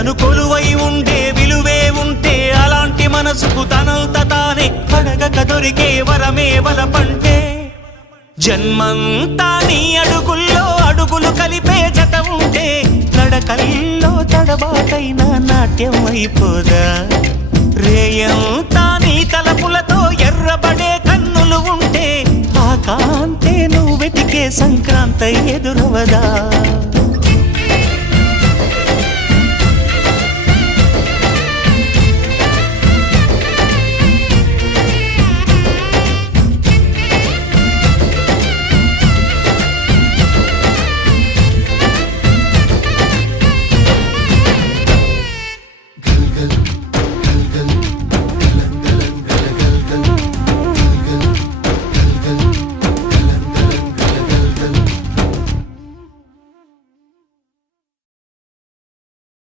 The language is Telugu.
తను కొలువై ఉండే విలువే ఉంటే అలాంటి మనసుకు తనంత తానే అడగక దొరికే వరమే వలపంటే జన్మంతా నీ అడుగుల్లో అడుగులు కలిపే జత ఉంటే నడకల్లో తడబాటైన నాట్యం అయిపోదా రేయంతా నీ తలపులతో ఎర్రబడే కన్నులు ఉంటే ఆ కాంతే నువ్వు వెతికే సంక్రాంతి ఎదురవదా